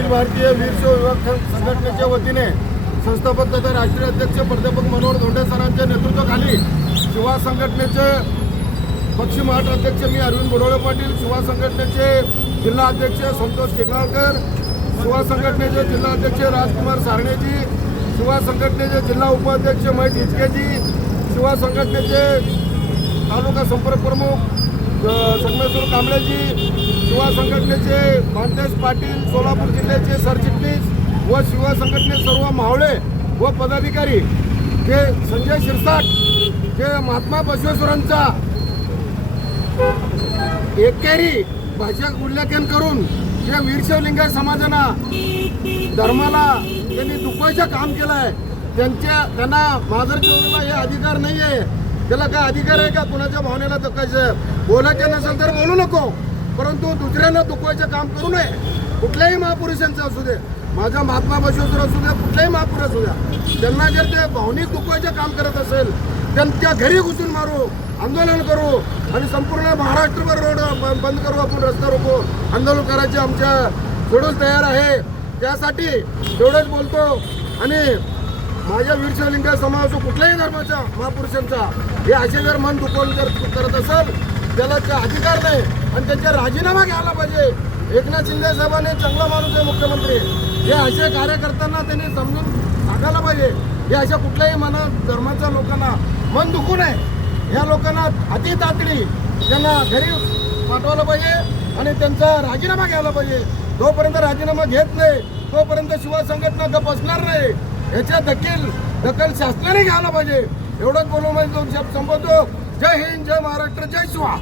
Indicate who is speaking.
Speaker 1: अखिल भारतीय वीर शैव संघटनेच्या वतीने संस्थापक तथा राष्ट्रीय अध्यक्ष प्राध्यापक मनोहर धोंडे सरांच्या नेतृत्वाखाली शिवा संघटनेचे पक्षी महाराष्ट्राध्यक्ष मी अरविंद बोडोळे पाटील शिवा संघटनेचे जिल्हा अध्यक्ष संतोष केगनाळकर शिवा संघटनेचे जिल्हा अध्यक्ष राजकुमार सारणेजी शिवा संघटनेचे जिल्हा उपाध्यक्ष महेश हिचकेजी शिवा संघटनेचे तालुका संपर्क प्रमुख संगमेश्वर कांबळेजी शिवा संघटनेचे मानदेश पाटील सोलापूर जिल्ह्याचे सरचिटणीस व शिवा संघटने सर्व मावळे व पदाधिकारी जे संजय शिरसाट जे महात्मा बसवेश्वरांचा एकेरी भाषा उल्लेखन करून जे वीरशैव लिंगायत समाजाना धर्माला त्यांनी दुखवायचं काम केलं आहे त्यांच्या त्यांना माधर चौधरीला हे अधिकार नाही आहे त्याला काय अधिकार आहे का? कुणाच्या भावनेला दुखायचं? बोलायचं नसेल तर बोलू नको. परंतु दुसऱ्यांना दुखवायचं काम करू नये. कुठल्याही महापुरुषांचं असू दे माझा महात्मा बसवेश्वर असू द्या कुठलाही महापुरुष असू द्या त्यांना जर ते भावनिक दुखवायचं काम करत असेल त्यांच्या घरी घुसून मारू आंदोलन करू आणि संपूर्ण महाराष्ट्रभर रोड बंद करू आपण रस्ता रोखू आंदोलन करायचे आमच्या जोडच तयार आहे. त्यासाठी तेवढंच बोलतो. आणि माझ्या वीरशैवलिंग समाज कुठल्याही धर्माचा महापुरुषांचा हे असे जर मन दुखवून जर करत असेल त्याला अधिकार नाही आणि त्यांचा राजीनामा घ्यायला पाहिजे. एकनाथ शिंदे साहेबांनी चांगला माणूस आहे मुख्यमंत्री. हे असे कार्यकर्त्यांना त्यांनी समजून सांगायला पाहिजे. हे अशा कुठल्याही मना धर्माच्या लोकांना मन दुखू नये. या लोकांना अति तातडी त्यांना घरी पाठवायला पाहिजे आणि त्यांचा राजीनामा घ्यायला पाहिजे. जोपर्यंत राजीनामा घेत नाही तोपर्यंत शिवा संघटना गप बसणार नाही. याच्या दखील दखल शासनाने घ्यायला पाहिजे. एवढंच बोलून म्हणजे दोन शब्द संपवतो जय हिंद जय महाराष्ट्र जय शिवा